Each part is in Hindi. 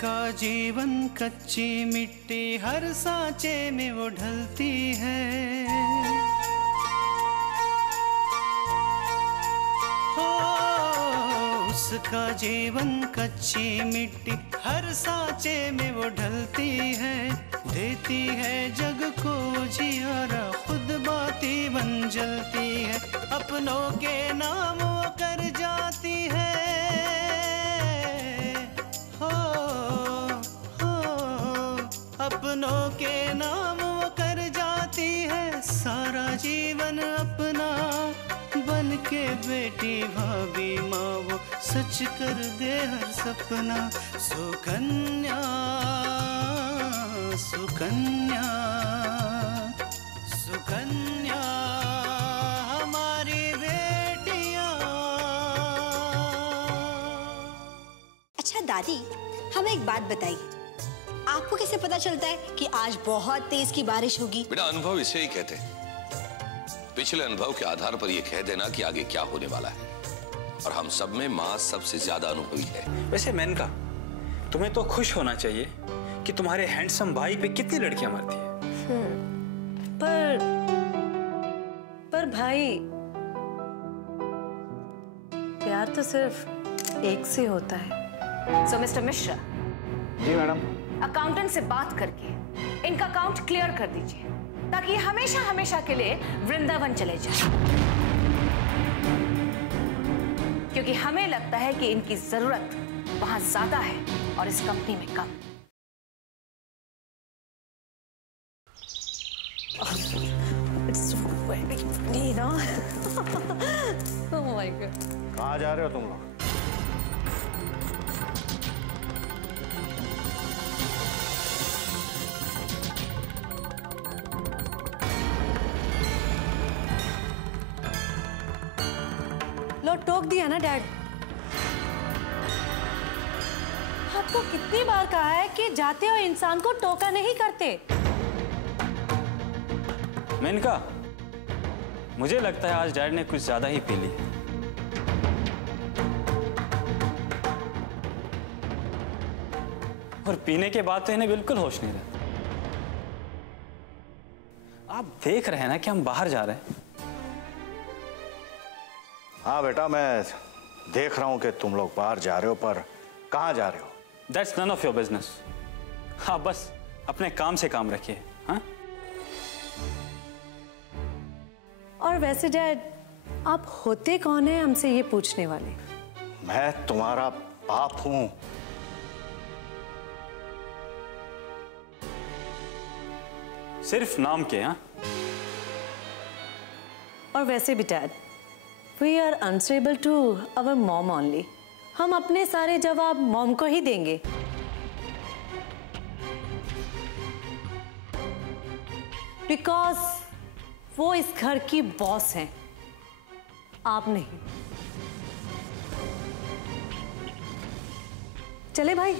उसका जीवन कच्ची मिट्टी हर सांचे में वो ढलती है। हो उसका जीवन कच्ची मिट्टी हर सांचे में वो ढलती है। देती है जग को जियारा खुद बाती बन जलती है। अपनों के नाम वो कर जाती है। अपनों के नाम वो कर जाती है। सारा जीवन अपना बन के बेटी भाभी माँ वो सच कर दे हर सपना। सुकन्या सुकन्या सुकन्या हमारी बेटियाँ। अच्छा दादी, हमें एक बात बताइए, आपको कैसे पता चलता है कि आज बहुत तेज की बारिश होगी? बेटा अनुभव इसे ही कहते हैं। पिछले अनुभव के आधार पर यह कह देना कि आगे क्या होने वाला है। और हम सब में माँ सबसे ज्यादा अनुभवी है। वैसे मेनका, तुम्हें तो खुश होना चाहिए कि तुम्हारे हैंडसम भाई पे कितनी लड़कियां मारती है। पर भाई, प्यार तो सिर्फ एक से होता है। सो मिस्टर मिश्रा। जी मैडम। अकाउंटेंट से बात करके इनका अकाउंट क्लियर कर दीजिए ताकि हमेशा हमेशा के लिए वृंदावन चले जाए। क्योंकि हमें लगता है कि इनकी जरूरत वहां ज्यादा है और इस कंपनी में कम। It's very funny, ना? Oh my God. कहाँ जा रहे हो तुम लोग? लो टोक दिया ना डैड। आपको कितनी बार कहा है कि जाते हुए इंसान को टोका नहीं करते। मेनका, मुझे लगता है आज डैड ने कुछ ज्यादा ही पी ली। और पीने के बाद तो इन्हें बिल्कुल होश नहीं रहता। आप देख रहे हैं ना कि हम बाहर जा रहे हैं। हाँ बेटा, मैं देख रहा हूं कि तुम लोग बाहर जा रहे हो, पर कहाँ जा रहे हो? That's none of your business. आप बस अपने काम से काम रखिए। हाँ? और वैसे डैड, आप होते कौन है हमसे ये पूछने वाले? मैं तुम्हारा बाप हूं। सिर्फ नाम के। हाँ? और वैसे भी dad, we are answerable to our mom only. हम अपने सारे जवाब मॉम को ही देंगे। बिकॉज वो इस घर की बॉस हैं, आप नहीं। चले भाई।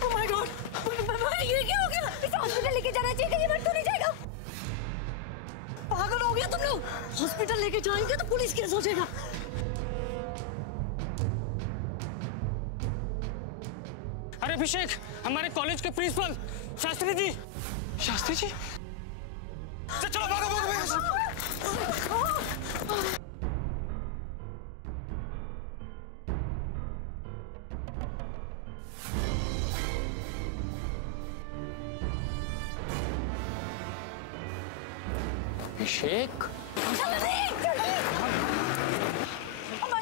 Oh my God! ये क्या हो गया? इसे हॉस्पिटल लेके जाना चाहिए, कहीं मर तो नहीं जाएगा। पागल हो गया तुम लोग? हॉस्पिटल लेके जाएंगे तो पुलिस केस हो जाएगा। अरे अभिषेक, हमारे कॉलेज के प्रिंसिपल शास्त्री जी। शास्त्री जी? चलो भागो भागो भागो। अभिषेक,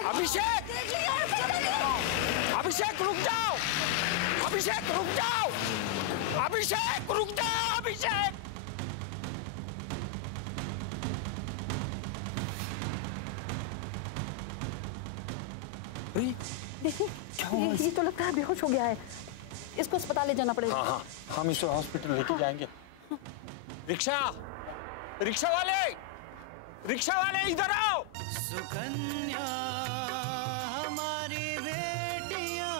अभिषेक, अभिषेक रुक जाओ, अभिषेक रुक जाओ, अभिषेक रुक जाओ, अभिषेक। क्या हुआ? ये तो लगता है बेहोश हो गया है, इसको अस्पताल ले जाना पड़ेगा। हाँ हाँ, हम इसे हॉस्पिटल लेके जाएंगे। रिक्शा, रिक्शा वाले, रिक्शा वाले इधर आओ। सुकन्या हमारी बेटियां,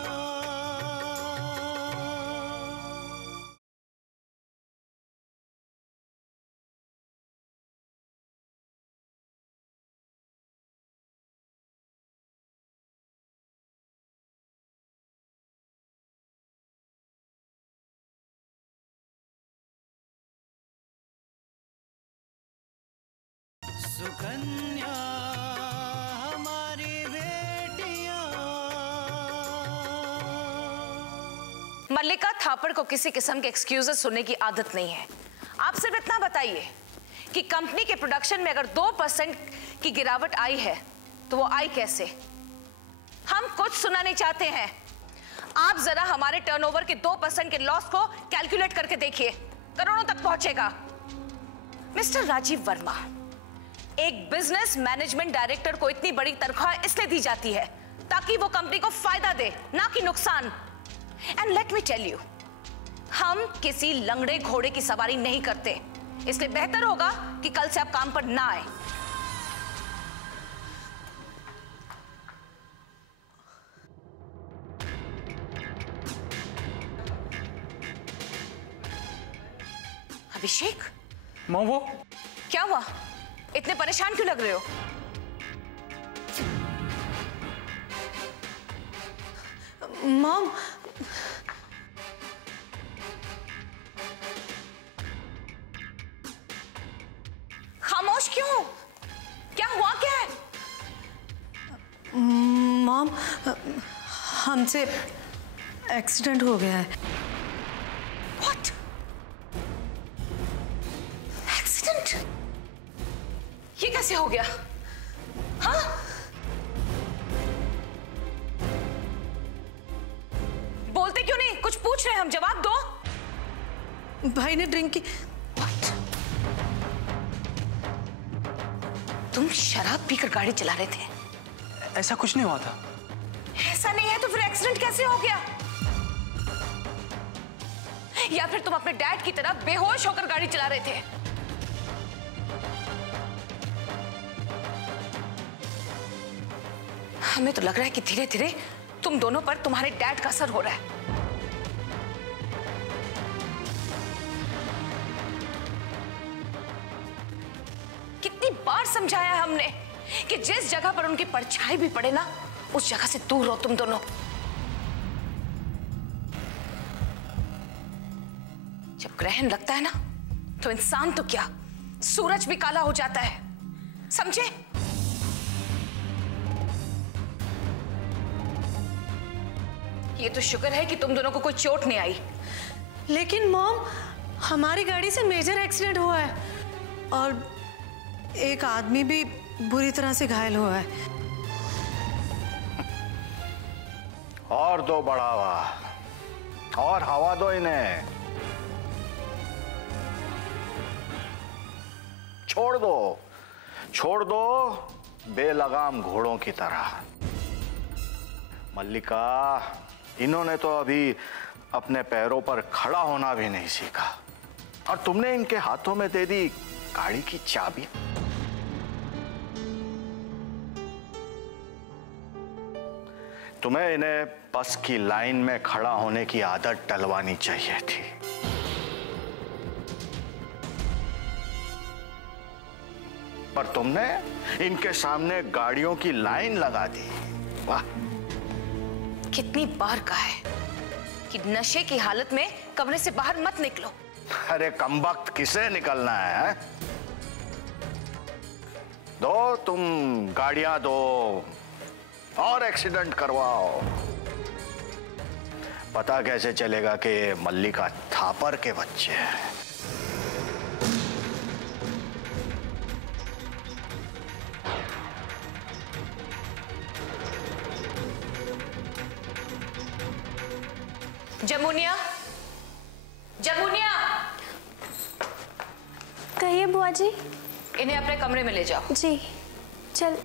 सुकन्या हमारी बेटियां। मल्लिका थापड़ को किसी किस्म के एक्सक्यूजेस सुनने की आदत नहीं है। आप सिर्फ इतना बताइए कि कंपनी के प्रोडक्शन में अगर 2% की गिरावट आई है तो वो आई कैसे? हम कुछ सुनना नहीं चाहते हैं। आप जरा हमारे टर्नओवर के 2% के लॉस को कैलकुलेट करके देखिए, करोड़ों तक पहुंचेगा। मिस्टर राजीव वर्मा, एक बिजनेस मैनेजमेंट डायरेक्टर को इतनी बड़ी तनख्वाह इसलिए दी जाती है ताकि वो कंपनी को फायदा दे, ना कि नुकसान। And let me tell you, हम किसी लंगड़े घोड़े की सवारी नहीं करते, इसलिए बेहतर होगा कि कल से आप काम पर ना आए। अभिषेक, वो क्या हुआ? इतने परेशान क्यों लग रहे हो? मॉम, खामोश क्यों? क्या हुआ? क्या है? मॉम, हमसे एक्सीडेंट हो गया है। What? एक्सीडेंट? ये कैसे हो गया? हाँ? बोलते क्यों नहीं? कुछ पूछ रहे हैं हम, जवाब दो। भाई ने ड्रिंक की। What? तुम शराब पीकर गाड़ी चला रहे थे? ऐसा कुछ नहीं हुआ था। ऐसा नहीं है तो फिर एक्सीडेंट कैसे हो गया? या फिर तुम अपने डैड की तरह बेहोश होकर गाड़ी चला रहे थे? हमें तो लग रहा है कि धीरे धीरे तुम दोनों पर तुम्हारे डैड का असर हो रहा है। कितनी बार समझाया हमने कि जिस जगह पर उनकी परछाई भी पड़े ना, उस जगह से दूर रहो तुम दोनों। जब ग्रहण लगता है ना, तो इंसान तो क्या, सूरज भी काला हो जाता है, समझे? ये तो शुक्र है कि तुम दोनों को कोई चोट नहीं आई। लेकिन मॉम, हमारी गाड़ी से मेजर एक्सीडेंट हुआ है और एक आदमी भी बुरी तरह से घायल हुआ है। और दो बढ़ावा, और हवा दो इन्हें, छोड़ दो, छोड़ दो बेलगाम घोड़ों की तरह। मल्लिका, इन्होंने तो अभी अपने पैरों पर खड़ा होना भी नहीं सीखा और तुमने इनके हाथों में दे दी गाड़ी की चाबी। तुम्हें इन्हें बस की लाइन में खड़ा होने की आदत डलवानी चाहिए थी। पर तुमने इनके सामने गाड़ियों की लाइन लगा दी। वाह! कितनी बार कहा है कि नशे की हालत में कमरे से बाहर मत निकलो। अरे कमबख्त, किसे निकलना है? दो तुम गाड़ियां दो और एक्सीडेंट करवाओ। पता कैसे चलेगा कि ये मल्लिका थापर के बच्चे हैं? जमुनिया, जमुनिया, कहिए बुआ जी। इन्हें अपने कमरे में ले जाओ। जी चल।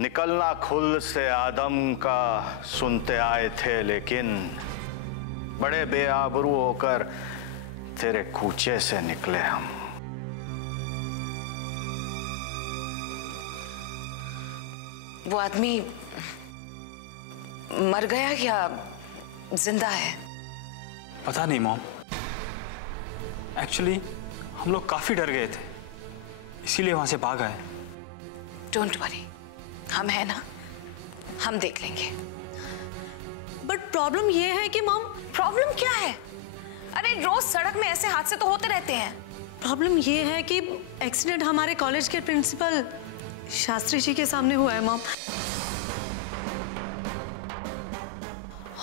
निकलना खुल से आदम का सुनते आए थे, लेकिन बड़े बेआबरू होकर तेरे कूचे से निकले हम। वो आदमी मर गया या जिंदा है? पता नहीं मॉम, एक्चुअली हम लोग काफी डर गए थे, इसीलिए वहां से भाग आए। डोंट वरी, हम हैं ना, हम देख लेंगे। बट प्रॉब्लम ये है कि मॉम। प्रॉब्लम क्या है? अरे रोज सड़क में ऐसे हादसे तो होते रहते हैं। प्रॉब्लम ये है कि एक्सीडेंट हमारे कॉलेज के प्रिंसिपल शास्त्री जी के सामने हुआ है मॉम,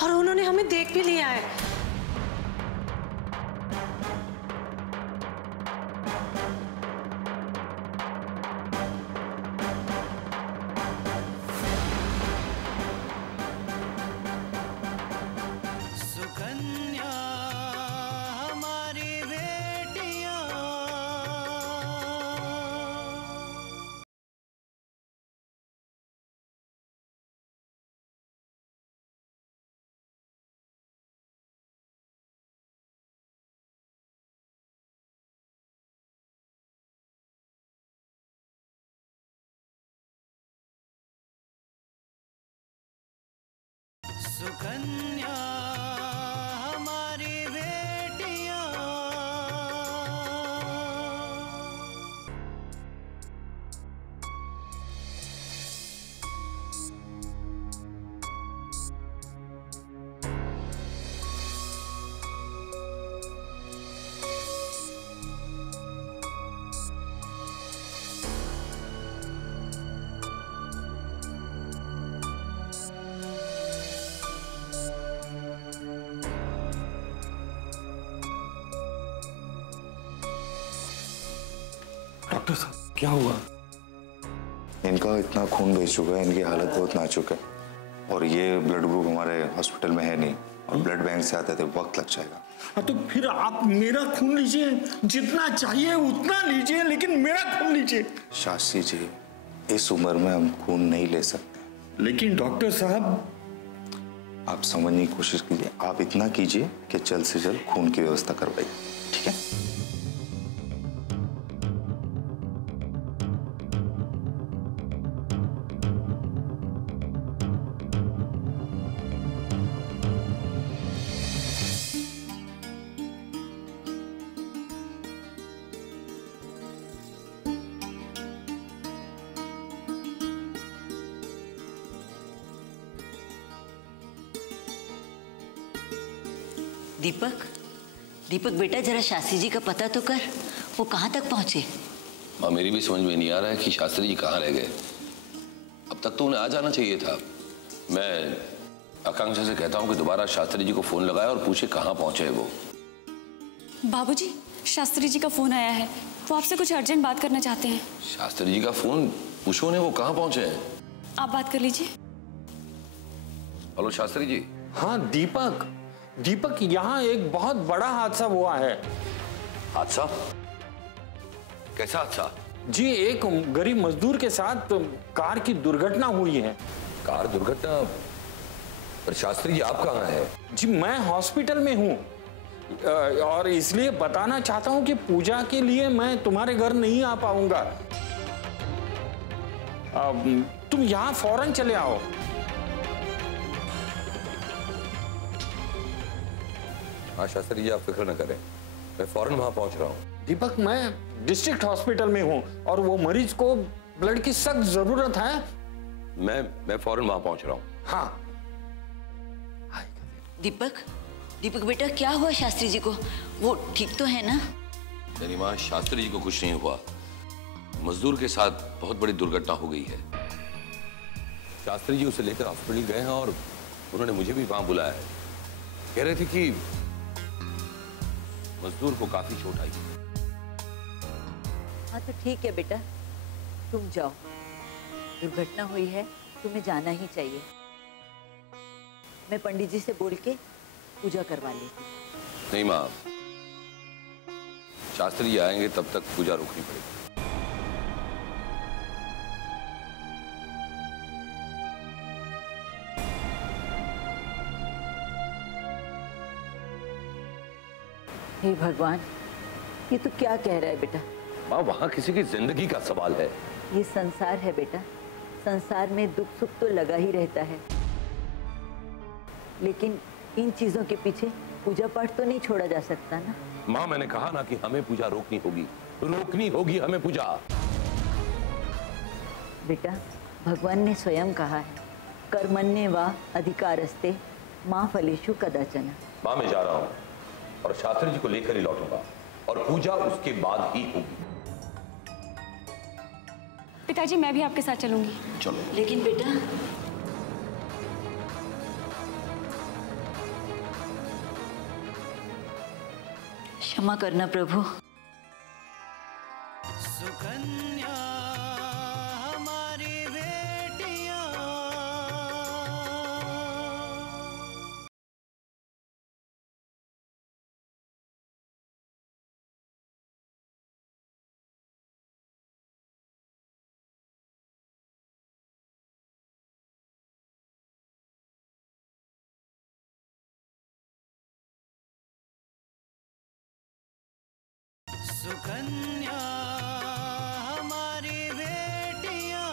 और उन्होंने हमें देख भी लिया है। सुकन्या हमारी बेटियां। सुकन्या हमारी बेटियां। डॉक्टर साहब क्या हुआ? इनका इतना खून बह चुका है, इनकी हालत बहुत नाजुक है, और ये ब्लड ग्रुप हमारे हॉस्पिटल में है नहीं, और ब्लड बैंक से आते थे वक्त लग जाएगा। हाँ तो फिर आप मेरा खून लीजिए, जितना चाहिए उतना लीजिए, लेकिन मेरा खून लीजिए। शास्त्री जी, इस उम्र में हम खून नहीं ले सकते। लेकिन डॉक्टर साहब, आप समझने की कोशिश कीजिए। आप इतना कीजिए कि जल्द से जल्द खून की व्यवस्था करवाइए, ठीक है? दीपक, दीपक बेटा जरा शास्त्री जी का पता तो कर, वो कहाँ तक पहुंचे? माँ मेरी भी समझ में नहीं आ रहा है कि शास्त्री जी कहाँ रह गए। अब तक तो उन्हें आ जाना चाहिए था। मैं आकांक्षा से कहता हूँ कि दोबारा शास्त्री जी को फोन लगाए और पूछे कहाँ पहुंचे वो। बाबूजी, शास्त्री जी का फोन आया है, वो आपसे कुछ अर्जेंट बात करना चाहते हैं। शास्त्री जी का फोन? पूछो उन्हें वो कहाँ पहुंचे हैं। आप बात कर लीजिए। हेलो शास्त्री जी। हाँ दीपक, दीपक यहाँ एक बहुत बड़ा हादसा हुआ है। हादसा? कैसा हादसा? जी, एक गरीब मजदूर के साथ कार की दुर्घटना हुई है। कार दुर्घटना? पर शास्त्री जी आप कहाँ हैं? जी मैं हॉस्पिटल में हूँ, और इसलिए बताना चाहता हूँ कि पूजा के लिए मैं तुम्हारे घर नहीं आ पाऊंगा। तुम यहाँ फौरन चले आओ। हाँ शास्त्री जी, आप फिक्र न करें, मैं फौरन वहां पहुंच रहा हूँ। दीपक, मैं डिस्ट्रिक्ट हॉस्पिटल में हूँ और वो मरीज को ब्लड की सख्त जरूरत है, मैं फौरन वहां पहुंच रहा हूं। हाँ। दीपक, दीपक बेटा क्या हुआ शास्त्री जी को? वो ठीक तो है ना? मेरी माँ, शास्त्री जी को कुछ नहीं हुआ। मजदूर के साथ बहुत बड़ी दुर्घटना हो गई है। शास्त्री जी उसे लेकर हॉस्पिटल गए हैं और उन्होंने मुझे भी वहां बुलाया है। कह रहे थे कि मजदूर को काफी चोट आई है। हाँ तो ठीक है बेटा, तुम जाओ। दुर्घटना हुई है, तुम्हें जाना ही चाहिए। मैं पंडित जी से बोल के पूजा करवा लेती। नहीं माँ, शास्त्री जी आएंगे तब तक पूजा रोकनी पड़ेगी। हे भगवान, ये तो क्या कह रहा है बेटा? माँ, वहां किसी की जिंदगी का सवाल है। ये संसार है बेटा, संसार में दुख सुख तो लगा ही रहता है, लेकिन इन चीजों के पीछे पूजा पाठ तो नहीं छोड़ा जा सकता ना। माँ, मैंने कहा ना कि हमें पूजा रोकनी होगी हमें पूजा। बेटा, भगवान ने स्वयं कहा है, कर्मण्ये वा अधिकारस्ते मां फलेषु कदाचन। माँ, मैं जा रहा हूँ और शास्त्री जी को लेकर ही लौटूंगा और पूजा उसके बाद ही होगी। पिताजी, मैं भी आपके साथ चलूंगी। चलो। लेकिन बेटा, क्षमा करना प्रभु। सुकन्या हमारी बेटियां। सुकन्या हमारी बेटियां।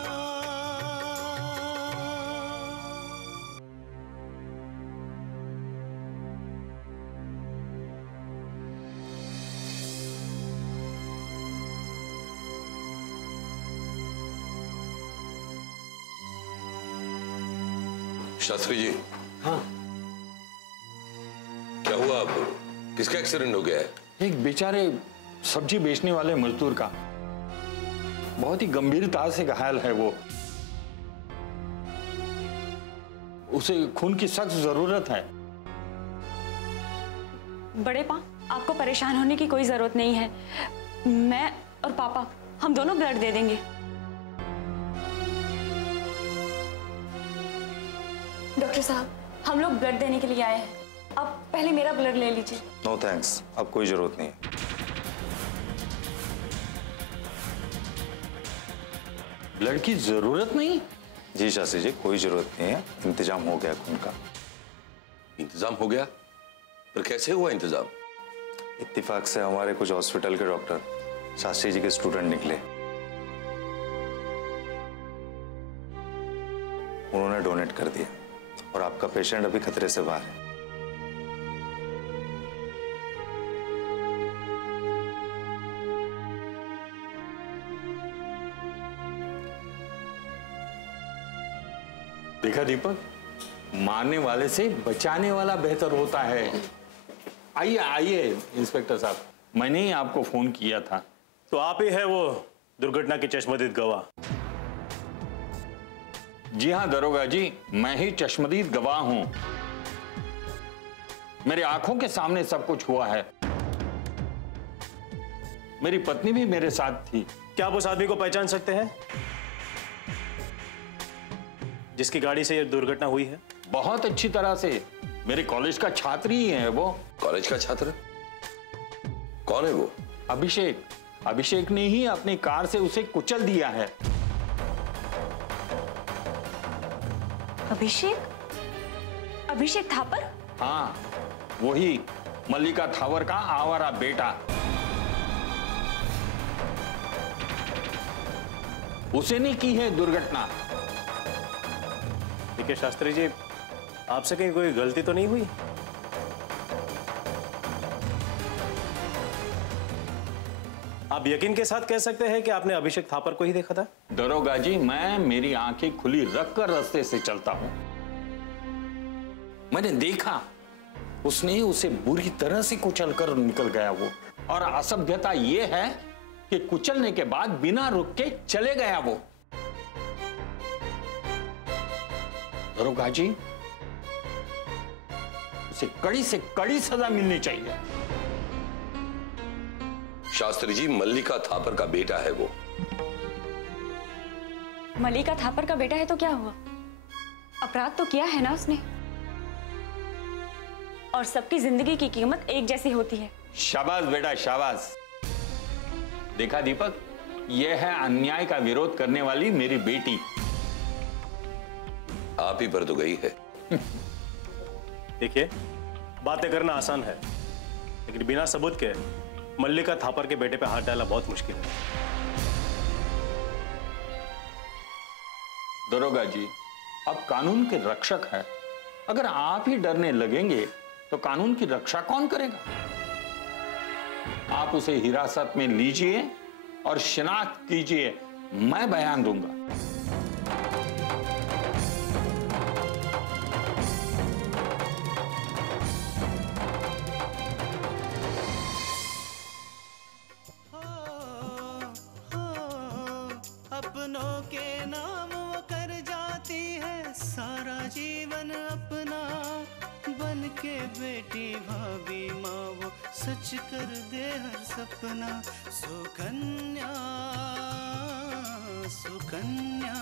शास्त्री जी। हाँ। क्या हुआ? अब किसका एक्सीडेंट हो गया है? एक बेचारे सब्जी बेचने वाले मजदूर का। बहुत ही गंभीरता से घायल है वो। उसे खून की सख्त जरूरत है। बड़े पा, आपको परेशान होने की कोई जरूरत नहीं है। मैं और पापा हम दोनों ब्लड दे देंगे। डॉक्टर साहब, हम लोग ब्लड देने के लिए आए हैं। आप पहले मेरा ब्लड ले लीजिए। नो थैंक्स, अब कोई जरूरत नहीं है। ब्लड की जरूरत नहीं? जी शास्त्री जी, कोई जरूरत नहीं है। इंतजाम हो गया खून का। इंतजाम हो गया? पर कैसे हुआ इंतजाम? इत्तेफाक से हमारे कुछ हॉस्पिटल के डॉक्टर शास्त्री जी के स्टूडेंट निकले। उन्होंने डोनेट कर दिया और आपका पेशेंट अभी खतरे से बाहर है। देखा दीपक, मारने वाले से बचाने वाला बेहतर होता है। आइए आइए इंस्पेक्टर साहब, मैंने ही आपको फोन किया था। तो आप ही है वो दुर्घटना के चश्मदीद गवाह? जी हाँ दरोगा जी, मैं ही चश्मदीद गवाह हूं। मेरे आंखों के सामने सब कुछ हुआ है। मेरी पत्नी भी मेरे साथ थी। क्या आप उस आदमी को पहचान सकते हैं जिसकी गाड़ी से यह दुर्घटना हुई है? बहुत अच्छी तरह से। मेरे कॉलेज का छात्र ही है वो। कॉलेज का छात्र? कौन है वो? अभिषेक। अभिषेक ने ही अपनी कार से उसे कुचल दिया है। अभिषेक? अभिषेक थापर? हाँ, वही मल्लिका थावर का आवारा बेटा। उसे नहीं की है दुर्घटना। ठीक है शास्त्री जी, आपसे कहीं कोई गलती तो नहीं हुई? आप यकीन के साथ कह सकते हैं कि आपने अभिषेक थापर को ही देखा था? दरोगा जी, मैं मेरी आंखें खुली रखकर रास्ते से चलता हूं। मैंने देखा उसने उसे बुरी तरह से कुचल कर निकल गया वो। और असभ्यता यह है कि कुचलने के बाद बिना रुक के चले गया वो। दरोगा जी, उसे कड़ी से कड़ी सजा मिलनी चाहिए। शास्त्री जी, मल्लिका थापर का बेटा है वो। मल्लिका थापर का बेटा है तो क्या हुआ? अपराध तो किया है ना उसने, और सबकी जिंदगी की कीमत एक जैसी होती है। शाबाश बेटा, शाबाश। देखा दीपक, यह है अन्याय का विरोध करने वाली मेरी बेटी। आप ही पर तो गई है। देखिए, बातें करना आसान है, लेकिन बिना सबूत के मल्लिका थापर के बेटे पे हाथ डालना बहुत मुश्किल है। दरोगा जी, अब कानून के रक्षक है, अगर आप ही डरने लगेंगे तो कानून की रक्षा कौन करेगा? आप उसे हिरासत में लीजिए और शिनाख्त कीजिए, मैं बयान दूंगा। अपनों के नाम वो कर जाती है सारा जीवन अपना, बन के बेटी भाभी माँ वो सच कर दे हर सपना। सुकन्या सुकन्या